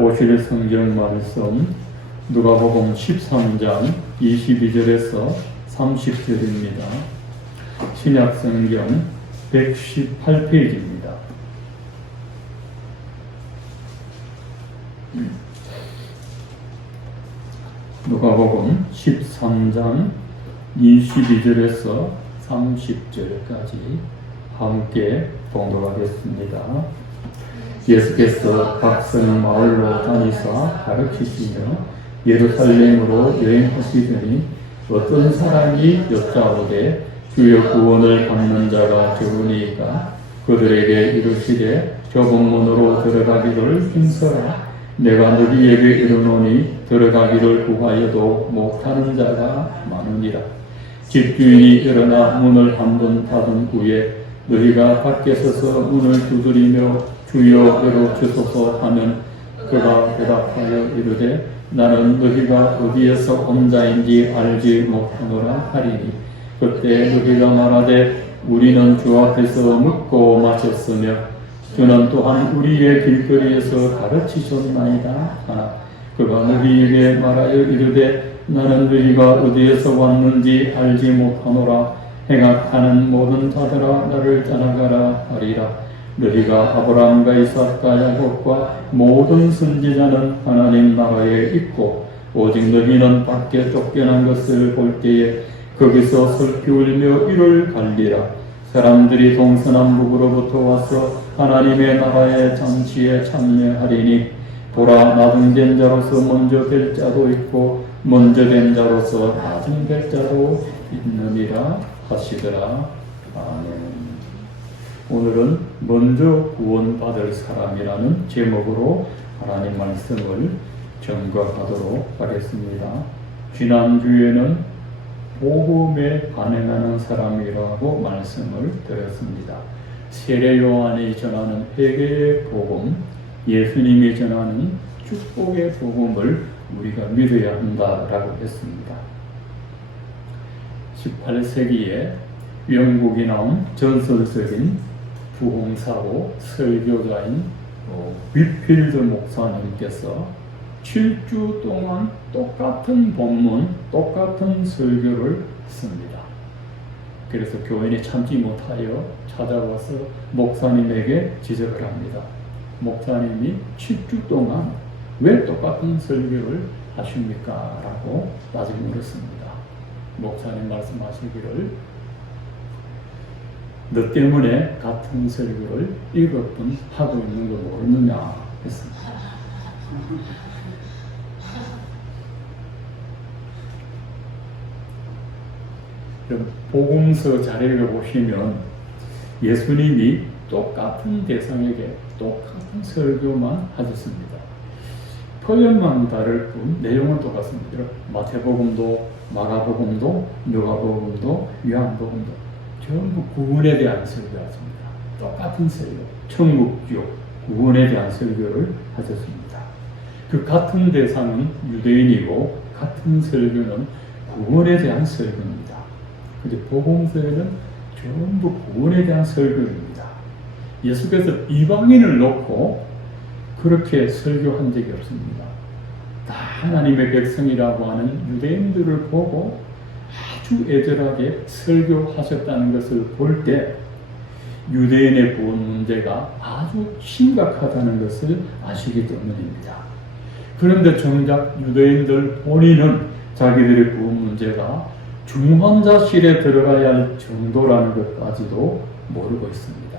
오실 성경 말씀 누가복음 13장 22절에서 30절입니다. 신약 성경 118페이지입니다. 누가복음 13장 22절에서 30절까지 함께 봉독하겠습니다. 예수께서 각성 마을로 다니사 가르치시며 예루살렘으로 여행하시더니 어떤 사람이 여짜오되 주여 구원을 받는 자가 적으니까 그들에게 이르시되 좁은 문으로 들어가기를 힘써라. 내가 너희에게 이르노니 들어가기를 구하여도 못하는 자가 많으니라. 집주인이 일어나 문을 한번 닫은 후에 너희가 밖에 서서 문을 두드리며 주여 열어주소서 하면 그가 대답하여 이르되 나는 너희가 어디에서 온 자인지 알지 못하노라 하리니 그때 너희가 말하되 우리는 주 앞에서 묻고 마셨으며 주는 또한 우리의 길거리에서 가르치셨나이다 하나 그가 너희에게 말하여 이르되 나는 너희가 어디에서 왔는지 알지 못하노라. 행악하는 모든 자들아 나를 따라가라 하리라. 너희가 아브라함과 이삭과 야곱과 모든 선지자는 하나님 나라에 있고 오직 너희는 밖에 쫓겨난 것을 볼 때에 거기서 슬피 울며 이를 갈리라. 사람들이 동서남북으로부터 와서 하나님의 나라의 잔치에 참여하리니 보라 나중된 자로서 먼저 될 자도 있고 먼저 된 자로서 나중 될 자도 있느니라 하시더라. 아멘. 오늘은 먼저 구원받을 사람이라는 제목으로 하나님 말씀을 전가하도록 하겠습니다. 지난주에는 복음에 반응하는 사람이라고 말씀을 드렸습니다. 세례 요한이 전하는 회개의 복음, 예수님이 전하는 축복의 복음을 우리가 믿어야 한다라고 했습니다. 18세기에 영국에 나온 전설적인 부흥사고 설교자인 위필드 목사님께서 7주 동안 똑같은 본문, 똑같은 설교를 했습니다. 그래서 교인이 참지 못하여 찾아와서 목사님에게 지적을 합니다. 목사님이 7주 동안 왜 똑같은 설교를 하십니까? 라고 따지고 물었습니다. 목사님 말씀하시기를 너 때문에 같은 설교를 7번 하고 있는 거 모르느냐 했습니다. 복음서 자료를 보시면 예수님이 똑같은 대상에게 똑같은 설교만 하셨습니다. 표현만 다를 뿐 내용은 똑같습니다. 마태복음도 마가복음도 누가복음도 요한복음도 전부 구원에 대한 설교였습니다. 똑같은 설교, 천국교, 구원에 대한 설교를 하셨습니다. 그 같은 대상은 유대인이고 같은 설교는 구원에 대한 설교입니다. 근데 복음서에는 전부 구원에 대한 설교입니다. 예수께서 이방인을 놓고 그렇게 설교한 적이 없습니다. 다 하나님의 백성이라고 하는 유대인들을 보고 아주 애절하게 설교하셨다는 것을 볼 때 유대인의 구원 문제가 아주 심각하다는 것을 아시기 때문입니다. 그런데 정작 유대인들 본인은 자기들의 구원 문제가 중환자실에 들어가야 할 정도라는 것까지도 모르고 있습니다.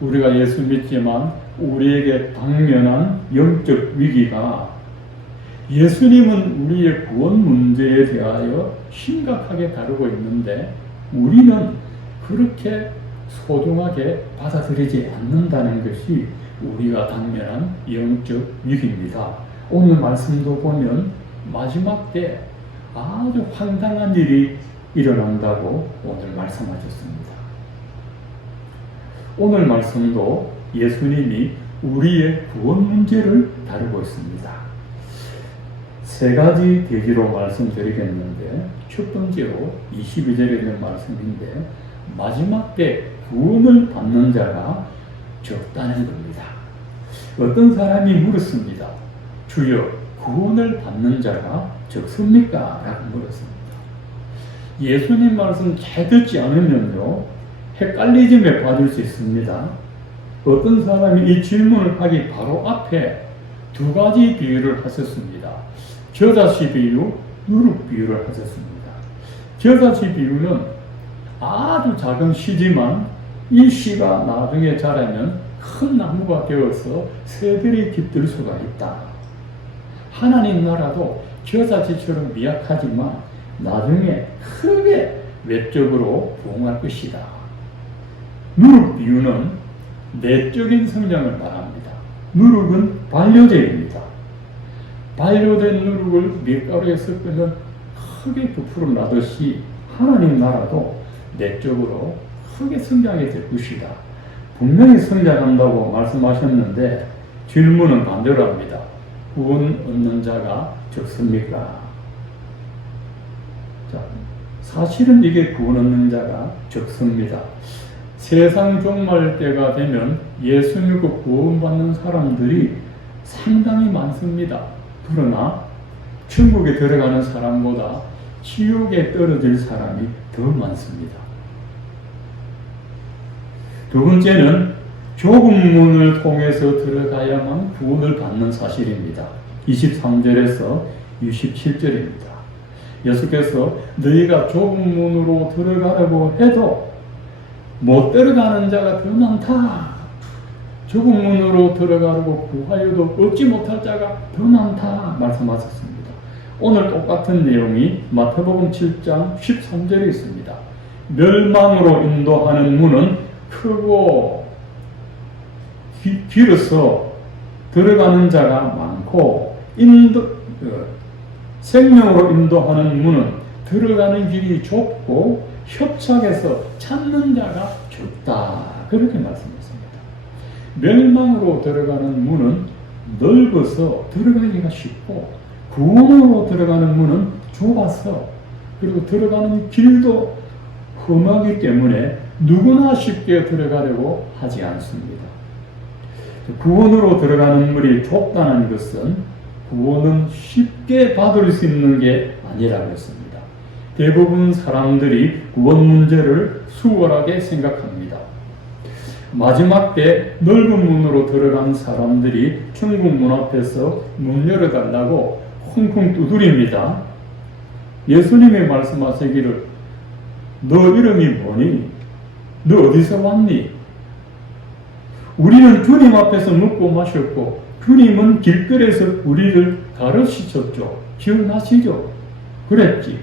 우리가 예수 믿지만 우리에게 당면한 영적 위기가 예수님은 우리의 구원 문제에 대하여 심각하게 다루고 있는데 우리는 그렇게 소중하게 받아들이지 않는다는 것이 우리가 당면한 영적 위기입니다. 오늘 말씀도 보면 마지막 때 아주 황당한 일이 일어난다고 오늘 말씀하셨습니다. 오늘 말씀도 예수님이 우리의 구원 문제를 다루고 있습니다. 세 가지 대지로 말씀드리겠는데 첫 번째로 22절에 있는 말씀인데 마지막 때 구원을 받는 자가 적다는 겁니다. 어떤 사람이 물었습니다. 주여 구원을 받는 자가 적습니까? 라고 물었습니다. 예수님 말씀 잘 듣지 않으면요 헷갈리짐에 빠질 수 있습니다. 어떤 사람이 이 질문을 하기 바로 앞에 두 가지 비유를 하셨습니다. 겨자씨 비유, 누룩 비유를 하셨습니다. 겨자씨 비유는 아주 작은 씨지만 이 씨가 나중에 자라면 큰 나무가 되어서 새들이 깃들 수가 있다. 하나님 나라도 겨자씨처럼 미약하지만 나중에 크게 외적으로 부흥할 것이다. 누룩 비유는 내적인 성장을 말합니다. 누룩은 반려제입니다. 반려된 누룩을 밀가루에 섞으면 크게 부풀어 나듯이 하나님 나라도 내적으로 크게 성장이 될 것이다. 분명히 성장한다고 말씀하셨는데 질문은 반대로 합니다. 구원 얻는 자가 적습니까? 자, 사실은 이게 구원 얻는 자가 적습니다. 세상 종말 때가 되면 예수 믿고 구원받는 사람들이 상당히 많습니다. 그러나 천국에 들어가는 사람보다 지옥에 떨어질 사람이 더 많습니다. 두 번째는 좁은 문을 통해서 들어가야만 구원을 받는 사실입니다. 23절에서 67절입니다. 예수께서 너희가 좁은 문으로 들어가려고 해도 못 들어가는 자가 더 많다. 좁은 문으로 들어가려고 구하여도 얻지 못할 자가 더 많다 말씀하셨습니다. 오늘 똑같은 내용이 마태복음 7장 13절에 있습니다. 멸망으로 인도하는 문은 크고 길어서 들어가는 자가 많고 생명으로 인도하는 문은 들어가는 길이 좁고 협착해서 찾는 자가 적다. 그렇게 말씀했습니다. 멸망으로 들어가는 문은 넓어서 들어가기가 쉽고 구원으로 들어가는 문은 좁아서 그리고 들어가는 길도 험하기 때문에 누구나 쉽게 들어가려고 하지 않습니다. 구원으로 들어가는 문이 좁다는 것은 구원은 쉽게 받을 수 있는 게 아니라고 했습니다. 대부분 사람들이 구원 문제를 수월하게 생각합니다. 마지막 때 넓은 문으로 들어간 사람들이 천국 문 앞에서 문 열어달라고 쿵쿵 두드립니다. 예수님이 말씀하시기를 너 이름이 뭐니? 너 어디서 왔니? 우리는 주님 앞에서 먹고 마셨고 주님은 길거리에서 우리를 가르치셨죠. 기억나시죠? 그랬지.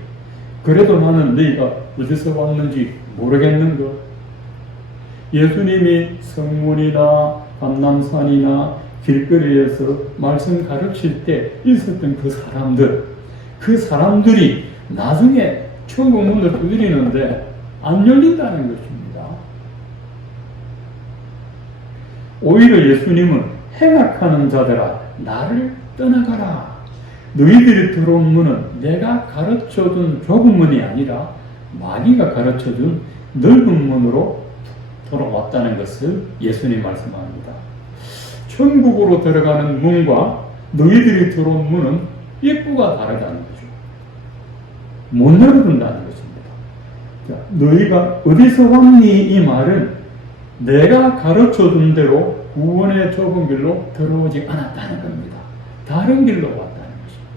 그래도 나는 너희가 어디서 왔는지 모르겠는가? 예수님이 성문이나 감람산이나 길거리에서 말씀 가르칠 때 있었던 그 사람들이 나중에 천국 문을 두드리는데 안 열린다는 것입니다. 오히려 예수님은 행악하는 자들아 나를 떠나가라. 너희들이 들어온 문은 내가 가르쳐준 좁은 문이 아니라 마귀가 가르쳐준 넓은 문으로 돌아왔다는 것을 예수님 말씀합니다. 천국으로 들어가는 문과 너희들이 들어온 문은 입구가 다르다는 거죠. 못 열어둔다는 것입니다. 자, 너희가 어디서 왔니? 이 말은 내가 가르쳐준 대로 구원의 좁은 길로 들어오지 않았다는 겁니다. 다른 길로 왔다는 것입니다.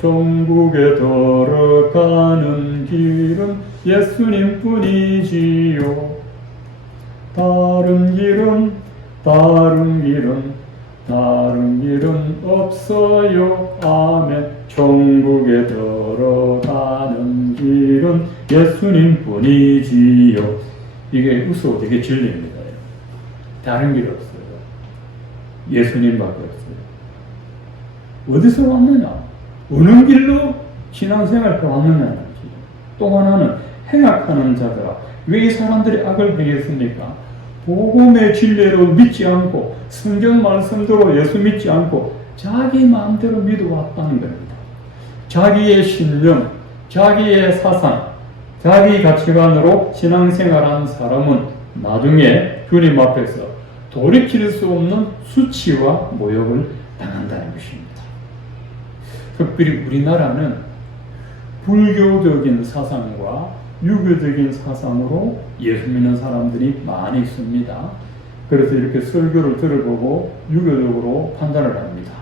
천국에 들어가는 길은 예수님 뿐이지요. 다른 길은 없어요. 아멘. 천국에 들어가는 길은 예수님 뿐이지요. 이게 웃어 되게 진리입니다. 다른 길 없어요. 예수님밖에 없어요. 어디서 왔느냐? 어느 길로 신앙생활 왔느냐는 또 하나는 행악하는 자들아. 왜 이 사람들이 악을 행했습니까? 복음의 진리로 믿지 않고 성경 말씀대로 예수 믿지 않고 자기 마음대로 믿어왔다는 겁니다. 자기의 신념, 자기의 사상, 자기 가치관으로 신앙생활한 사람은 나중에 주님 앞에서 돌이킬 수 없는 수치와 모욕을 당한다는 것입니다. 특별히 우리나라는 불교적인 사상과 유교적인 사상으로 예수 믿는 사람들이 많이 있습니다. 그래서 이렇게 설교를 들어보고 유교적으로 판단을 합니다.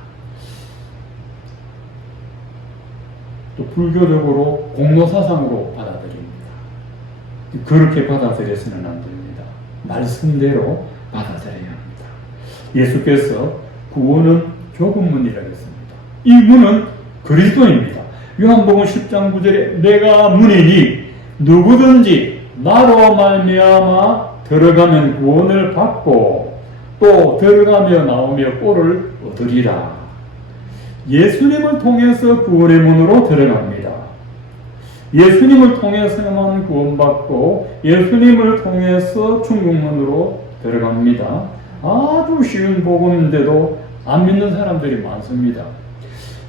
또 불교적으로 공로사상으로 받아들입니다. 그렇게 받아들여서는 안 됩니다. 말씀대로 받아들여야 합니다. 예수께서 구원은 좁은 문이라 했습니다. 이 문은 그리스도입니다. 요한복음 10장 9절에 내가 문이니 누구든지 나로 말미암아 들어가면 구원을 받고 또 들어가며 나오며 꼴을 얻으리라. 예수님을 통해서 구원의 문으로 들어갑니다. 예수님을 통해서만 구원받고 예수님을 통해서 천국문으로 들어갑니다. 아주 쉬운 복음인데도 안 믿는 사람들이 많습니다.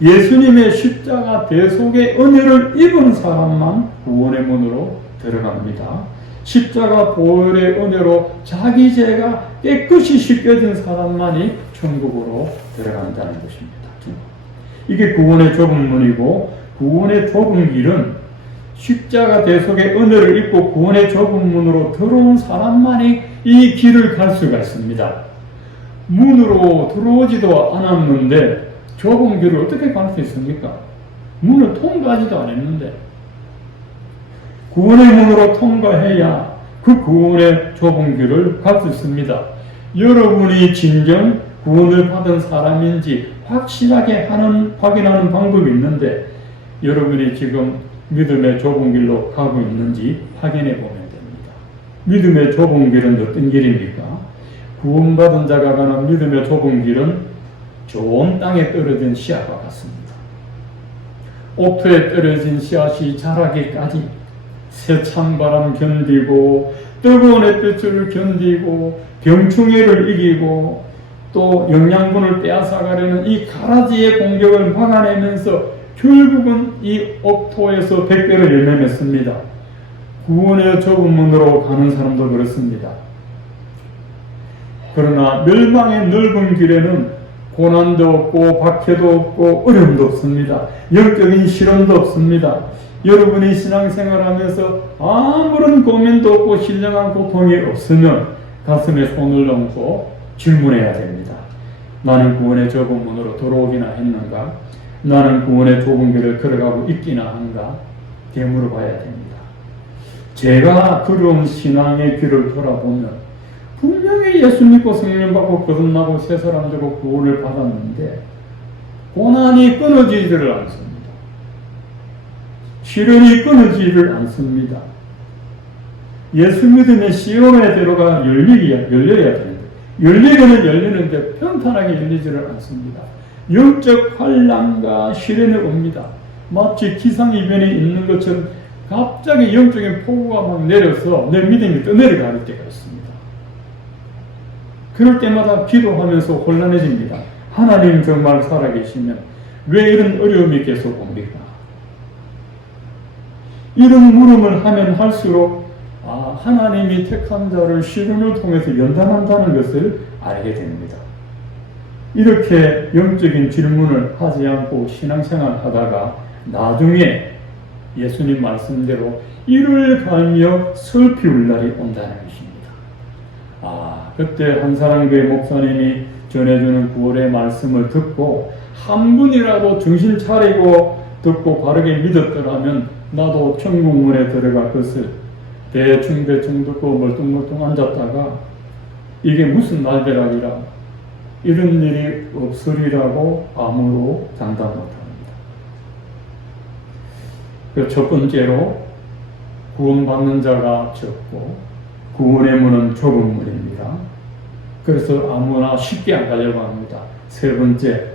예수님의 십자가 대속의 은혜를 입은 사람만 구원의 문으로 들어갑니다. 십자가 보혈의 은혜로 자기 죄가 깨끗이 씻겨진 사람만이 천국으로 들어간다는 것입니다. 이게 구원의 좁은 문이고, 구원의 좁은 길은 십자가 대속의 은혜를 입고 구원의 좁은 문으로 들어온 사람만이 이 길을 갈 수가 있습니다. 문으로 들어오지도 않았는데 좁은 길을 어떻게 갈 수 있습니까? 문을 통과하지도 않았는데 구원의 문으로 통과해야 그 구원의 좁은 길을 갈 수 있습니다. 여러분이 진정 구원을 받은 사람인지 확실하게 확인하는 방법이 있는데 여러분이 지금 믿음의 좁은 길로 가고 있는지 확인해 보면 됩니다. 믿음의 좁은 길은 어떤 길입니까? 구원받은 자가 가는 믿음의 좁은 길은 좋은 땅에 떨어진 씨앗과 같습니다. 옥토에 떨어진 씨앗이 자라기까지 세찬 바람 견디고 뜨거운 햇빛을 견디고 병충해를 이기고 또 영양분을 빼앗아가려는 이 가라지의 공격을 막아내면서 결국은 이 옥토에서 100배를 열매 맺습니다. 구원의 좁은 문으로 가는 사람도 그렇습니다. 그러나 멸망의 넓은 길에는 고난도 없고 박해도 없고 어려움도 없습니다. 영적인 시련도 없습니다. 여러분이 신앙생활하면서 아무런 고민도 없고 신령한 고통이 없으면 가슴에 손을 얹고 질문해야 됩니다. 나는 구원의 좁은 문으로 들어오기나 했는가? 나는 구원의 좁은 길을 걸어가고 있기나 한가? 되물어 봐야 됩니다. 제가 걸어온 신앙의 길을 돌아보면 분명히 예수 믿고 성령 받고 거듭나고 새 사람 되고 구원을 받았는데 고난이 끊어지지를 않습니다. 시련이 끊어지지를 않습니다. 예수 믿음의 시험의 대로가 열려야 되는데 열리기는 열리는데 평탄하게 열리지를 않습니다. 영적 환난과 시련이 옵니다. 마치 기상이변이 있는 것처럼 갑자기 영적인 폭우가 막 내려서 내 믿음이 떠내려갈 때가 있습니다. 그럴 때마다 기도하면서 혼란해집니다. 하나님 정말 살아계시면 왜 이런 어려움이 계속 옵니까? 이런 물음을 하면 할수록 하나님이 택한 자를 시련을 통해서 연단한다는 것을 알게 됩니다. 이렇게 영적인 질문을 하지 않고 신앙생활 하다가 나중에 예수님 말씀대로 이를 갈며 슬피 울 날이 온다는 것입니다. 그때 한 사람교회 목사님이 전해주는 구원의 말씀을 듣고 한 분이라도 정신 차리고 듣고 바르게 믿었더라면 나도 천국문에 들어갈 것을 대충 듣고 멀뚱멀뚱 앉았다가 이게 무슨 날벼락이라 이런 일이 없으리라고 아무로 장담 못합니다. 첫 번째로 구원받는 자가 적고 구원의 문은 좁은 문입니다. 그래서 아무나 쉽게 안 가려고 합니다. 세 번째,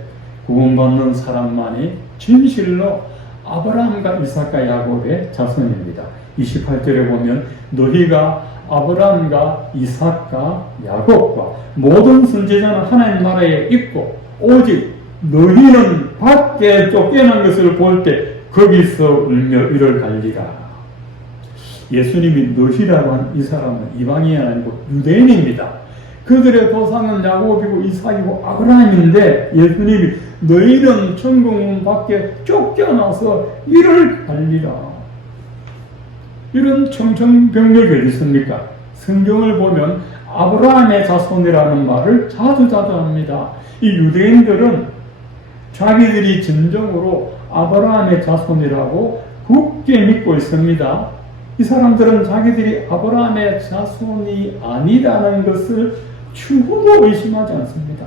구원받는 사람만이 진실로 아브라함과 이삭과 야곱의 자손입니다. 28절에 보면 너희가 아브라함과 이삭과 야곱과 모든 선지자는 하나님 나라에 있고 오직 너희는 밖에 쫓겨난 것을 볼 때 거기서 울며 이를 갈리라. 예수님이 너희라고 한 이 사람은 이방인이 아니고 유대인입니다. 그들의 조상은 야곱이고 이삭이고 아브라함인데 예수님이 너희는 천국문 밖에 쫓겨나서 이를 갈리라. 이런 청천벽력이 어디 있습니까? 성경을 보면 아브라함의 자손이라는 말을 자주 합니다. 이 유대인들은 자기들이 진정으로 아브라함의 자손이라고 굳게 믿고 있습니다. 이 사람들은 자기들이 아브라함의 자손이 아니라는 것을 추구도 의심하지 않습니다.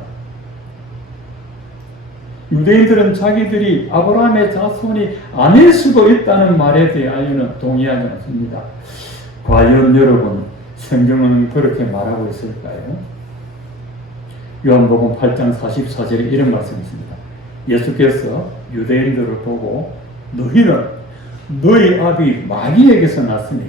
유대인들은 자기들이 아브라함의 자손이 아닐 수도 있다는 말에 대하여는 동의하지 않습니다. 과연 여러분, 성경은 그렇게 말하고 있을까요? 요한복음 8장 44절에 이런 말씀이 있습니다. 예수께서 유대인들을 보고 너희는 너희 아비 마귀에게서 났으니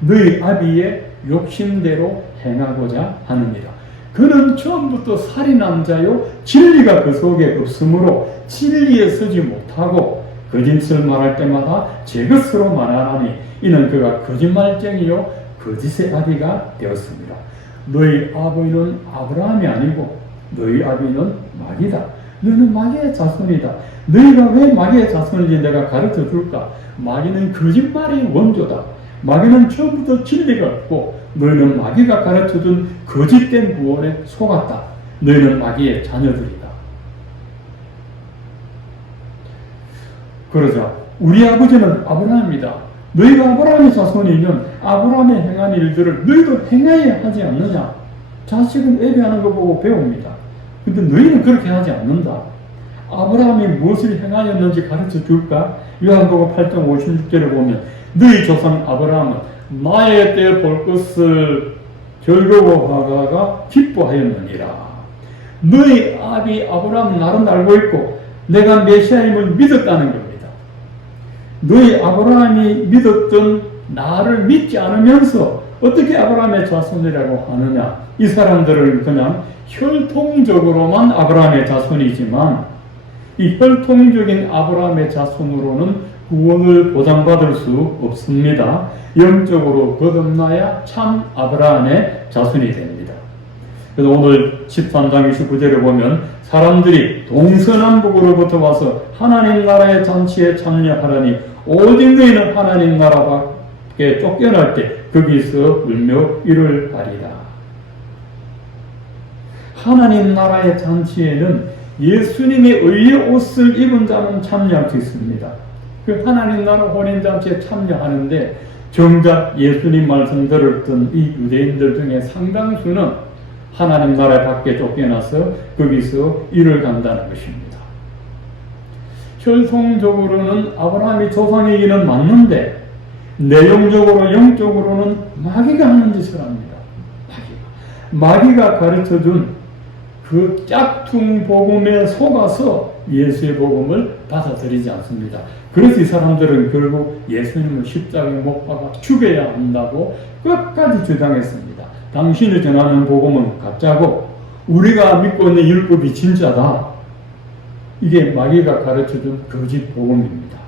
너희 아비의 욕심대로 행하고자 하느니라. 그는 처음부터 살인한 자요 진리가 그 속에 없으므로 진리에 서지 못하고 거짓을 말할 때마다 제 것으로 말하나니 이는 그가 거짓말쟁이요 거짓의 아비가 되었습니다. 너희 아버지는 아브라함이 아니고 너희 아비는 마귀다. 너는 마귀의 자손이다. 너희가 왜 마귀의 자손인지 내가 가르쳐 줄까? 마귀는 거짓말의 원조다. 마귀는 처음부터 진리가 없고 너희는 마귀가 가르쳐준 거짓된 구원에 속았다. 너희는 마귀의 자녀들이다. 그러자 우리 아버지는 아브라함이다. 너희가 아브라함의 자손이면 아브라함의 행한 일들을 너희도 행해야 하지 않느냐? 자식은 예배하는 거 보고 배웁니다. 근데 너희는 그렇게 하지 않는다. 아브라함이 무엇을 행하였는지 가르쳐 줄까? 요한복음 8장 56절을 보면 너희 조상 아브라함은 나의 때 볼 것을 즐거워하다가 기뻐하였느니라. 너희 아비 아브라함은 나를 알고 있고 내가 메시아임을 믿었다는 겁니다. 너희 아브라함이 믿었던 나를 믿지 않으면서 어떻게 아브라함의 자손이라고 하느냐? 이 사람들은 그냥 혈통적으로만 아브라함의 자손이지만 이 혈통적인 아브라함의 자손으로는 구원을 보장받을 수 없습니다. 영적으로 거듭나야 참 아브라함의 자손이 됩니다. 그래서 오늘 13장 29절에 보면 사람들이 동서남북으로부터 와서 하나님 나라의 잔치에 참여하라니 오직 너희는 하나님 나라밖에 쫓겨날 때 거기서 울며 이를 가리라. 하나님 나라의 잔치에는 예수님의 의의 옷을 입은 자는 참여할 수 있습니다. 그 하나님 나라 혼인잔치에 참여하는데 정작 예수님 말씀 들었던 이 유대인들 중에 상당수는 하나님 나라 밖에 쫓겨나서 거기서 일을 간다는 것입니다. 혈통적으로는 아브라함이 조상이기는 맞는데 내용적으로 영적으로는 마귀가 하는 짓을 합니다. 마귀가 가르쳐준 그 짝퉁 복음에 속아서 예수의 복음을 받아들이지 않습니다. 그래서 이 사람들은 결국 예수님을 십자가에 못 박아 죽여야 한다고 끝까지 주장했습니다. 당신이 전하는 복음은 가짜고 우리가 믿고 있는 율법이 진짜다. 이게 마귀가 가르쳐준 거짓 복음입니다.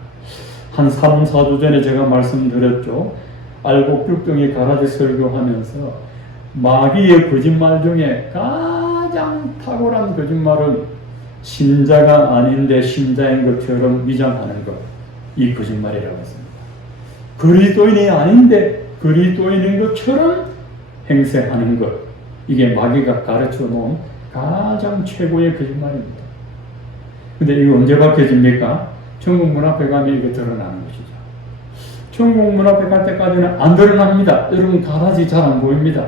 한 3, 4주 전에 제가 말씀드렸죠. 알곡죽종이 가라지 설교하면서 마귀의 거짓말 중에 가장 탁월한 거짓말은 신자가 아닌데 신자인 것처럼 위장하는 것. 이 거짓말이라고 했습니다. 그리스도인이 아닌데 그리스도인인 것처럼 행세하는 것. 이게 마귀가 가르쳐 놓은 가장 최고의 거짓말입니다. 근데 이거 언제 밝혀집니까? 천국 문 앞에 가면 이게 드러나는 것이죠. 천국 문 앞에 갈 때까지는 안 드러납니다. 여러분 가라지 잘 안 보입니다.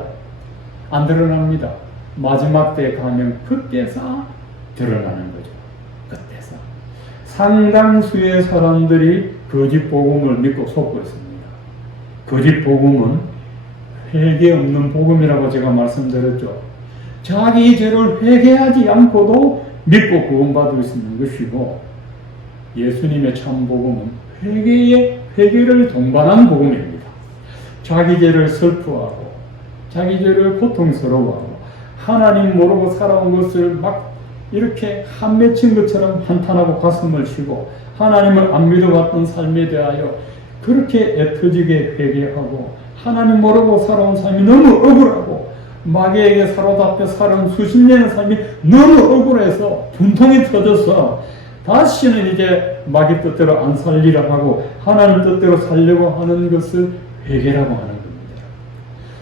안 드러납니다. 마지막 때 가면 그때서 드러나는 거죠. 그때서. 상당수의 사람들이 거짓 복음을 믿고 속고 있습니다. 거짓 복음은 회개 없는 복음이라고 제가 말씀드렸죠. 자기 죄를 회개하지 않고도 믿고 구원받을 수 있는 것이고 예수님의 참 복음은 회개를 동반한 복음입니다. 자기 죄를 슬퍼하고 자기 죄를 고통스러워하고 하나님 모르고 살아온 것을 막 이렇게 한 맺힌 것처럼 한탄하고 가슴을 치고 하나님을 안 믿어봤던 삶에 대하여 그렇게 애터지게 회개하고 하나님 모르고 살아온 삶이 너무 억울하고 마귀에게 사로잡혀 살은 수십 년의 삶이 너무 억울해서 분통이 터져서 다시는 이제 마귀 뜻대로 안 살리라 하고 하나님 뜻대로 살려고 하는 것을 회개라고 하는 겁니다.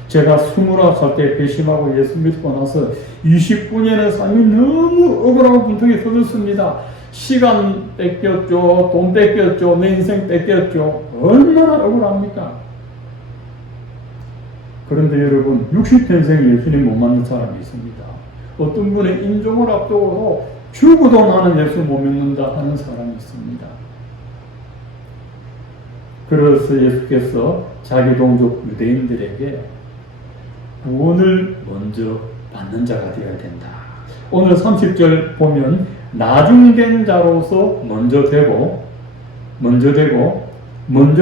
제가 29살 때 배심하고 예수 믿고 나서 29년의 삶이 너무 억울하고 분통이 터졌습니다. 시간 뺏겼죠. 돈 뺏겼죠. 내 인생 뺏겼죠. 얼마나 억울합니까? 그런데 여러분 60평생 예수님 못 만난 사람이 있습니다. 어떤 분의 인종을 앞두고 죽어도 나는 예수 못 믿는다 하는 사람이 있습니다. 그래서 예수께서 자기 동족 유대인들에게 구원을 먼저 받는 자가 되어야 된다. 오늘 30절 보면 나중된 자로서 먼저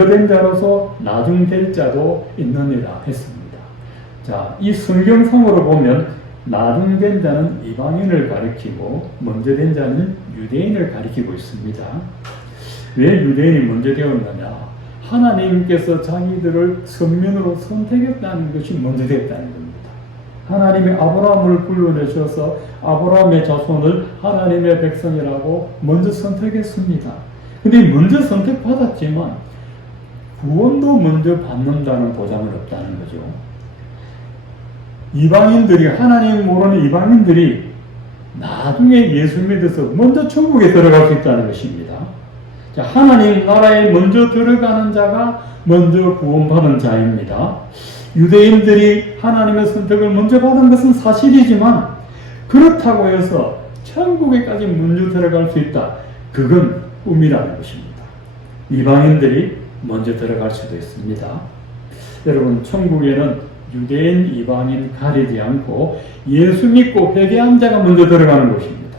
된 자로서 나중될 자도 있느니라 했습니다. 자, 이 성경상으로 보면 나중된 자는 이방인을 가리키고 먼저 된 자는 유대인을 가리키고 있습니다. 왜 유대인이 먼저 되었느냐? 하나님께서 자기들을 선민으로 선택했다는 것이 먼저 됐다는 겁니다. 하나님이 아브라함을 불러내셔서 아브라함의 자손을 하나님의 백성이라고 먼저 선택했습니다. 근데 먼저 선택받았지만 구원도 먼저 받는다는 보장은 없다는 거죠. 이방인들이, 하나님 모르는 이방인들이 나중에 예수 믿어서 먼저 천국에 들어갈 수 있다는 것입니다. 자, 하나님 나라에 먼저 들어가는 자가 먼저 구원받은 자입니다. 유대인들이 하나님의 선택을 먼저 받은 것은 사실이지만 그렇다고 해서 천국에까지 먼저 들어갈 수 있다. 그건 꿈이라는 것입니다. 이방인들이 먼저 들어갈 수도 있습니다. 여러분, 천국에는 유대인, 이방인 가리지 않고 예수 믿고 회개한 자가 먼저 들어가는 곳입니다.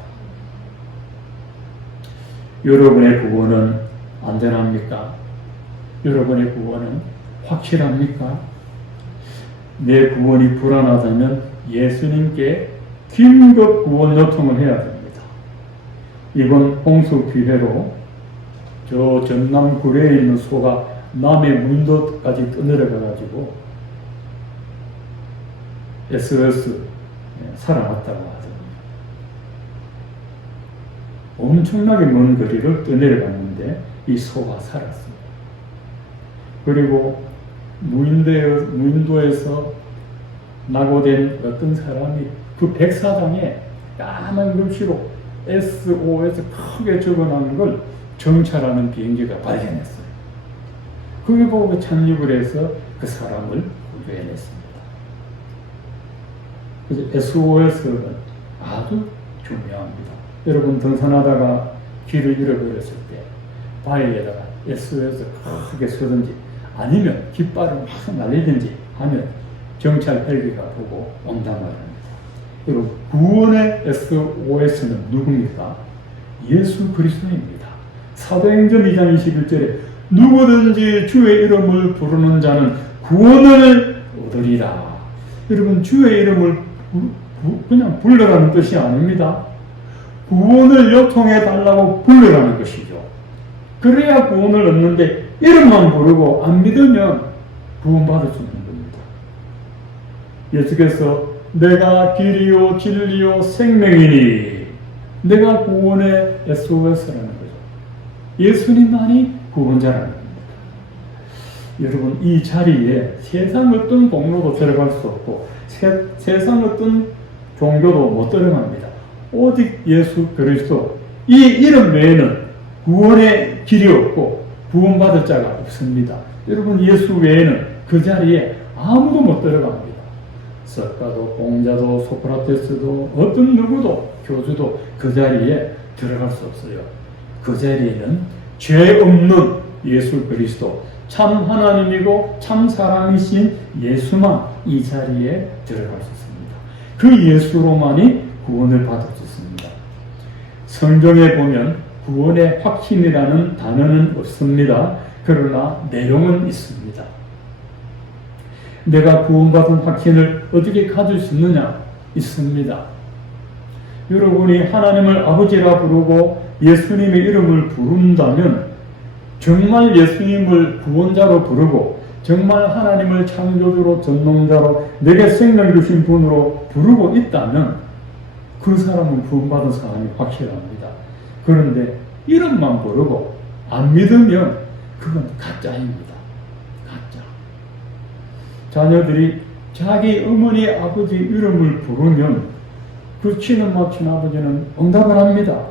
여러분의 구원은 안전합니까? 여러분의 구원은 확실합니까? 내 구원이 불안하다면 예수님께 긴급 구원 요청을 해야 됩니다. 이번 홍수 기회로 저 전남 구례에 있는 소가 남해 문도까지 떠내려가가지고 SOS 살아났다고 하더군요. 엄청나게 먼 거리를 떠내려갔는데 이 소가 살았습니다. 그리고 무인도에서 낙오된 어떤 사람이 그 백사장에 까만 글씨로 SOS 크게 적어놓은 걸 정찰하는 비행기가 발견했어요. 그걸 보고 착륙을 해서 그 사람을 구해냈습니다. 그래서 SOS는 아주 중요합니다. 여러분 등산하다가 길을 잃어버렸을 때 바위에다가 SOS 크게 쓰든지 아니면 깃발을 막 날리든지 하면 경찰 헬기가 보고 온단 말입니다. 여러분 구원의 SOS는 누굽니까? 예수 그리스도입니다. 사도행전 2장 21절에 누구든지 주의 이름을 부르는 자는 구원을 얻으리라. 여러분 주의 이름을 그냥 불러라는 뜻이 아닙니다. 구원을 요청해 달라고 불러라는 것이죠. 그래야 구원을 얻는데 이름만 부르고 안 믿으면 구원받을 수 없는 겁니다. 예수께서 내가 길이요 진리요 생명이니 내가 구원의 SOS라는 거죠. 예수님만이 구원자라는 겁니다. 여러분 이 자리에 세상 어떤 공로도 들어갈 수 없고 세상 어떤 종교도 못 들어갑니다. 오직 예수 그리스도 이 이름 외에는 구원의 길이 없고 구원받을 자가 없습니다. 여러분 예수 외에는 그 자리에 아무도 못 들어갑니다. 석가도 공자도 소크라테스도 어떤 누구도 교주도 그 자리에 들어갈 수 없어요. 그 자리에는 죄 없는 예수 그리스도 참 하나님이고 참 사람이신 예수만 이 자리에 들어갈 수 있습니다. 그 예수로만이 구원을 받을 수 있습니다. 성경에 보면 구원의 확신이라는 단어는 없습니다. 그러나 내용은 있습니다. 내가 구원받은 확신을 어떻게 가질 수 있느냐? 있습니다. 여러분이 하나님을 아버지라 부르고 예수님의 이름을 부른다면 정말 예수님을 구원자로 부르고 정말 하나님을 창조주로 전능자로 내게 생명 주신 분으로 부르고 있다면 그 사람은 구원받은 사람이 확실합니다. 그런데 이름만 부르고 안 믿으면 그건 가짜입니다. 가짜. 자녀들이 자기 어머니 아버지 이름을 부르면 그 친엄마 친아버지는 응답을 합니다.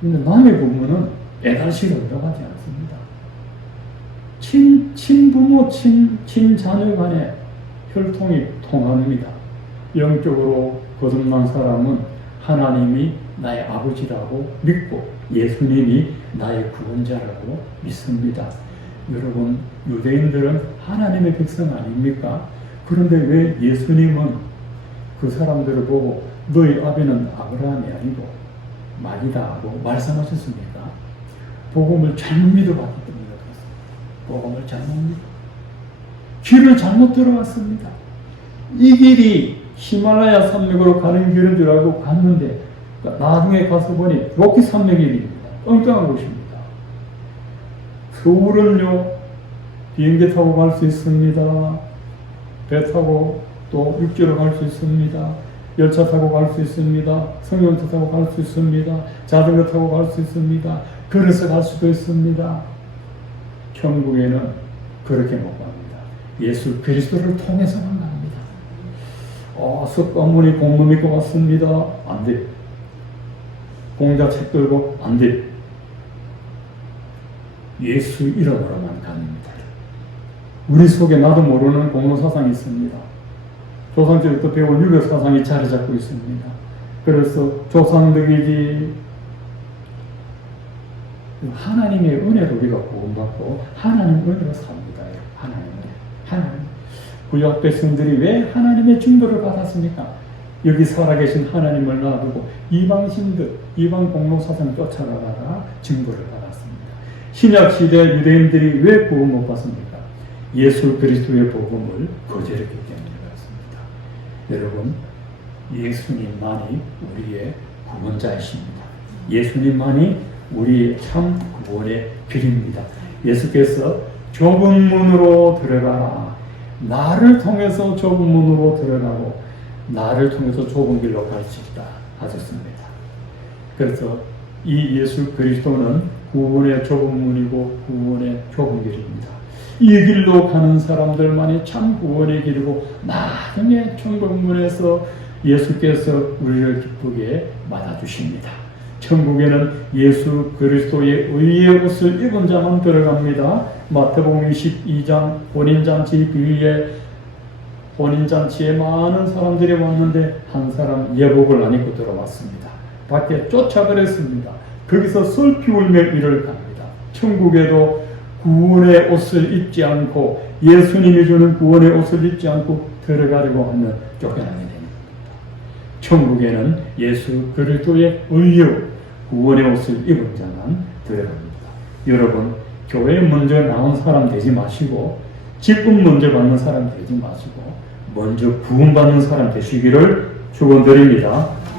근데 남의 부모는 애달시를 응답하지 않습니다. 친부모, 친자녀 간에 혈통이 통합니다. 영적으로 거듭난 사람은 하나님이 나의 아버지라고 믿고 예수님이 나의 구원자라고 믿습니다. 여러분, 유대인들은 하나님의 백성 아닙니까? 그런데 왜 예수님은 그 사람들을 보고 너희 아비는 아브라함이 아니고 마리다라고 말씀하셨습니까? 복음을 잘못 믿어봤기 때문에 그렇습니다. 복음을 잘못 믿어. 길을 잘못 들어왔습니다. 이 길이 히말라야 산맥으로 가는 길인 줄 알고 갔는데 나중에 가서 보니 로키 산맥 길입니다. 엉뚱한 곳입니다. 서울은요, 비행기 타고 갈 수 있습니다. 배 타고 또 육지로 갈 수 있습니다. 열차 타고 갈 수 있습니다. 승용차 타고 갈 수 있습니다. 자전거 타고 갈 수 있습니다. 걸어서 갈 수도 있습니다. 천국에는 그렇게 못 갑니다. 예수 그리스도를 통해서만 갑니다. 석가모니 공부 믿고 갔습니다. 안 돼. 공자 책 들고 안 돼. 예수 이름으로만 갑니다. 우리 속에 나도 모르는 공로사상이 있습니다. 조상적부터 배운 유교사상이 자리 잡고 있습니다. 그래서 조상덕이지 하나님의 은혜로 우리가 구원받고 하나님 은혜로 삽니다. 하나님. 구약 백성들이 왜 하나님의 징조를 받았습니까? 여기 살아계신 하나님을 놔두고 이방신들, 이방 공로사상 쫓아가다가 징조를 받았습니다. 신약시대 유대인들이 왜 구원 못 받습니까? 예수 그리스도의 복음을 거절했기 때문에 그렇습니다. 여러분, 예수님만이 우리의 구원자이십니다. 예수님만이 우리의 참 구원의 길입니다. 예수께서 좁은 문으로 들어가라. 나를 통해서 좁은 문으로 들어가고 나를 통해서 좁은 길로 갈 수 있다 하셨습니다. 그래서 이 예수 그리스도는 구원의 좁은 문이고 구원의 좁은 길입니다. 이 길로 가는 사람들만이 참 구원의 길이고 나중에 천국문에서 예수께서 우리를 기쁘게 맞아주십니다. 천국에는 예수 그리스도의 의의 옷을 입은 자만 들어갑니다. 마태복음 22장 혼인잔치 비유에 혼인잔치에 많은 사람들이 왔는데 한 사람 예복을 안 입고 들어왔습니다. 밖에 쫓아버렸습니다. 거기서 슬피 울며 이를 갑니다. 천국에도 구원의 옷을 입지 않고 예수님이 주는 구원의 옷을 입지 않고 들어가려고 하면 쫓겨나게 됩니다. 천국에는 예수 그리스도의 의의 구원의 옷을 입은 자만 들어갑니다. 여러분, 교회에 먼저 나온 사람 되지 마시고 직분 먼저 받는 사람 되지 마시고 먼저 구원받는 사람 되시기를 축원드립니다.